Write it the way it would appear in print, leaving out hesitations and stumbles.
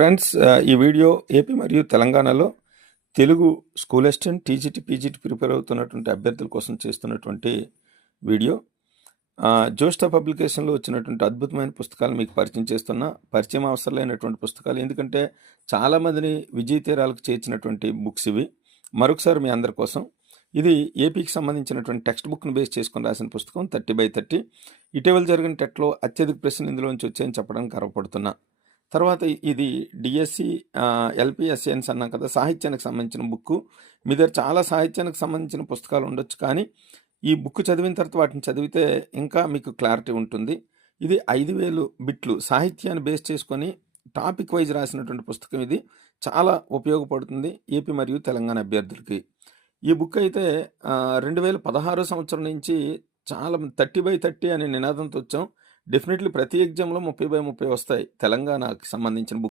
Friends, ఈ video AP మరియు తెలంగాణలో Telugu school assistant, TGT, PGT prepare అవుతున్నటువంటి అభ్యర్థుల కోసం చేస్తున్నటువంటి వీడియో. జోష్తా పబ్లికేషన్లో వచ్చినటువంటి అద్భుతమైన పుస్తకాలు మీకు పరిచయం చేస్తున్నా. పరిచయం అవసరం లేనటువంటి పుస్తకాలు, ఎందుకంటే చాలామందిని విజయ తీరాలకు చేర్చినటువంటి బుక్స్ ఇవి. మరొకసారి మీ అందరి కోసం, ఇది ఏపీకి సంబంధించినటువంటి టెక్స్ట్ బుక్ను బేస్ చేసుకొని రాసిన పుస్తకం 30/30. ఇటీవల జరిగిన టెట్లో అత్యధిక ప్రశ్నలు ఇందులోంచి వచ్చాయని చెప్పడానికి గర్వపడుతున్నా. తర్వాత ఇది డిఎస్సి, ఎల్పిఎస్సిఎన్స్ అన్నాం కదా, సాహిత్యానికి సంబంధించిన బుక్. మీ దగ్గర చాలా సాహిత్యానికి సంబంధించిన పుస్తకాలు ఉండొచ్చు, కానీ ఈ బుక్ చదివిన తర్వాత వాటిని చదివితే ఇంకా మీకు క్లారిటీ ఉంటుంది. ఇది 5000 బిట్లు సాహిత్యాన్ని బేస్ చేసుకొని టాపిక్ వైజ్ రాసినటువంటి పుస్తకం. ఇది చాలా ఉపయోగపడుతుంది ఏపీ మరియు తెలంగాణ అభ్యర్థులకి. ఈ బుక్ అయితే 2016 సంవత్సరం నుంచి చాలా 30/30 అనే నినాదంతో వచ్చాం. డెఫినెట్లీ ప్రతి ఎగ్జామ్లో 30/30 వస్తాయి తెలంగాణకి సంబంధించిన బుక్.